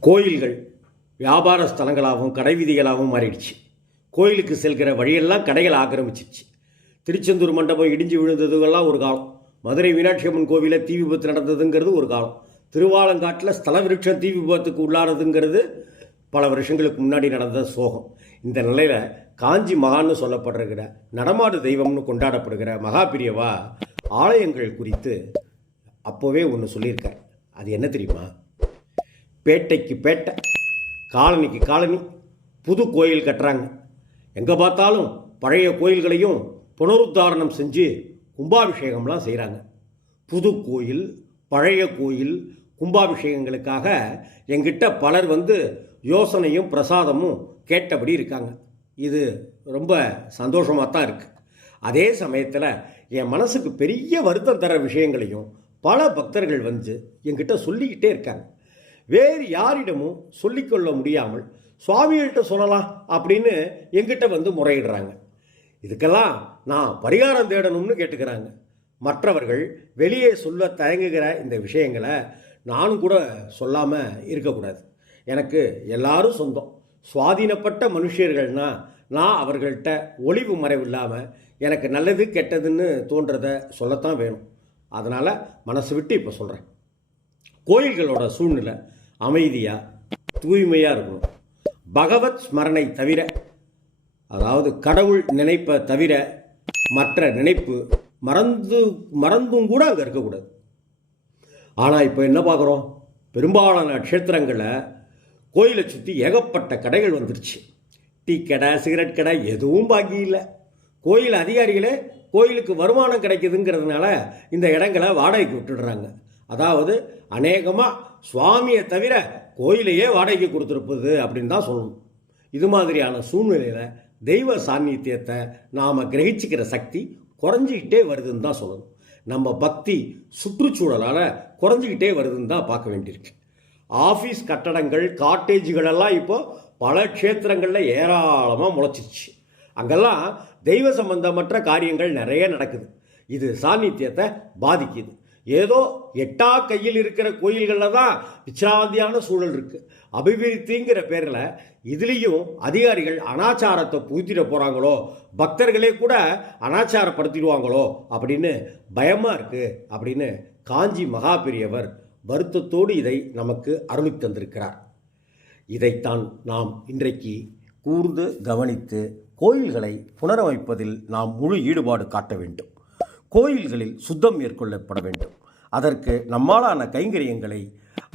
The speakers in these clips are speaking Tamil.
கோயில்கள் வியாபார ஸ்தலங்களாகவும் கடை வீதிகளாகவும் மாறிடுச்சு. கோயிலுக்கு செல்கிற வழியெல்லாம் கடைகள் ஆக்கிரமிச்சிருச்சு. திருச்செந்தூர் மண்டபம் இடிஞ்சு விழுந்ததுகள்லாம் ஒரு காலம். மதுரை மீனாட்சி அம்மன் கோவிலில் தீ விபத்து நடந்ததுங்கிறது ஒரு காலம். திருவாலங்காட்டில் ஸ்தல விருட்சம் தீ விபத்துக்கு உள்ளானதுங்கிறது பல வருஷங்களுக்கு முன்னாடி நடந்த சோகம். இந்த நிலையில் காஞ்சி மகான்னு சொல்லப்படுகிற நடமாடு தெய்வம்னு கொண்டாடப்படுகிற மகாபிரியவா ஆலயங்கள் குறித்து அப்போவே ஒன்று சொல்லியிருக்கார். அது என்ன தெரியுமா? பேட்டைக்கு பேட்டை காலனிக்கு காலனி புது கோயில் கட்டுறாங்க. எங்கே பார்த்தாலும் பழைய கோயில்களையும் புனருத்தாரணம் செஞ்சு கும்பாபிஷேகம்லாம் செய்கிறாங்க புது கோயில் பழைய கோயில் கும்பாபிஷேகங்களுக்காக எங்கிட்ட பலர் வந்து யோசனையும் பிரசாதமும் கேட்டபடி இருக்காங்க. இது ரொம்ப சந்தோஷமாக தான் இருக்குது அதே சமயத்தில் என் மனசுக்கு பெரிய வருத்தம் தர விஷயங்களையும் பல பக்தர்கள் வந்து எங்கிட்ட சொல்லிக்கிட்டே இருக்காங்க. வேறு யாரிடமும் சொல்லிக்கொள்ள முடியாமல் சுவாமிகள்கிட்ட சொல்லலாம் அப்படின்னு என்கிட்ட வந்து முறையிடுறாங்க. இதுக்கெல்லாம் நான் பரிகாரம் தேடணும்னு கேட்டுக்கிறாங்க. மற்றவர்கள் வெளியே சொல்ல தயங்குகிற இந்த விஷயங்களை நானும் கூட சொல்லாமல் இருக்கக்கூடாது. எனக்கு எல்லாரும் சொந்தம். சுவாதீனப்பட்ட மனுஷர்கள்னா நான் அவர்கள்ட்ட ஒளிவு மறைவு இல்லாமல் எனக்கு நல்லது கெட்டதுன்னு தோன்றதை சொல்லத்தான் வேணும். அதனால் மனசு விட்டு இப்போ சொல்கிறேன் கோயில்களோட சூழ்நிலை அமைதியாக தூய்மையாக இருக்கணும் பகவத் ஸ்மரணை தவிர அதாவது கடவுள் நினைப்பை தவிர மற்ற நினைப்பு மறந்து மறந்தும் கூட அங்கே இருக்கக்கூடாது. ஆனால் இப்போ என்ன பார்க்குறோம்? பெரும்பாலான க்ஷேத்திரங்களை கோயிலை சுற்றி ஏகப்பட்ட கடைகள் வந்துருச்சு. டீ கடை சிகரெட் கடை எதுவும் பாக்கி இல்லை. கோயில் அதிகாரிகளே கோயிலுக்கு வருமானம் கிடைக்குதுங்கிறதுனால இந்த இடங்களை வாடகைக்கு விட்டுடுறாங்க. அதாவது அநேகமாக சுவாமியை தவிர கோயிலையே வாடகைக்கு கொடுத்துருப்பது அப்படின்னு தான் சொல்லணும். இது மாதிரியான சூழ்நிலையில் தெய்வ சாநித்தியத்தை நாம் கிரகிச்சிக்கிற சக்தி குறைஞ்சிக்கிட்டே வருதுன்னு தான் சொல்லணும். நம்ம பக்தி சுற்றுச்சூழலால் குறைஞ்சிக்கிட்டே வருதுன்னு தான் பார்க்க வேண்டியிருக்கு. ஆஃபீஸ் கட்டடங்கள் காட்டேஜுகள் எல்லாம் இப்போ பல க்ஷேத்திரங்களில் ஏராளமாக முளைச்சிருச்சு. அங்கெல்லாம் தெய்வ சம்பந்தமற்ற காரியங்கள் நிறைய நடக்குது. இது சாநித்தியத்தை பாதிக்குது. ஏதோ எட்டா கையில் இருக்கிற கோயில்களில் தான் விச்ராந்தியான சூழல் இருக்குது அபிவிருத்திங்கிற பேரில் இதுலேயும் அதிகாரிகள் அனாச்சாரத்தை புகுத்திட போகிறாங்களோ பக்தர்களே கூட அனாச்சாரப்படுத்திடுவாங்களோ அப்படின்னு பயமாக இருக்குது அப்படின்னு காஞ்சி மகாபெரியவர் வருத்தத்தோடு இதை நமக்கு அருளி தந்திருக்கிறார். இதைத்தான் நாம் இன்றைக்கு கூர்ந்து கவனித்து கோயில்களை புனரமைப்பதில் நாம் முழு ஈடுபாடு காட்ட வேண்டும். கோயில்களில் சுத்தம் மேற்கொள்ளப்பட வேண்டும். அதற்கு நம்மாலான கைங்கரியங்களை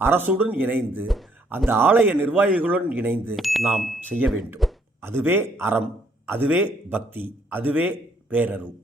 அரசுடன் இணைந்து அந்த ஆலய நிர்வாகிகளுடன் இணைந்து நாம் செய்ய வேண்டும். அதுவே அறம் அதுவே பக்தி அதுவே பேரருள்.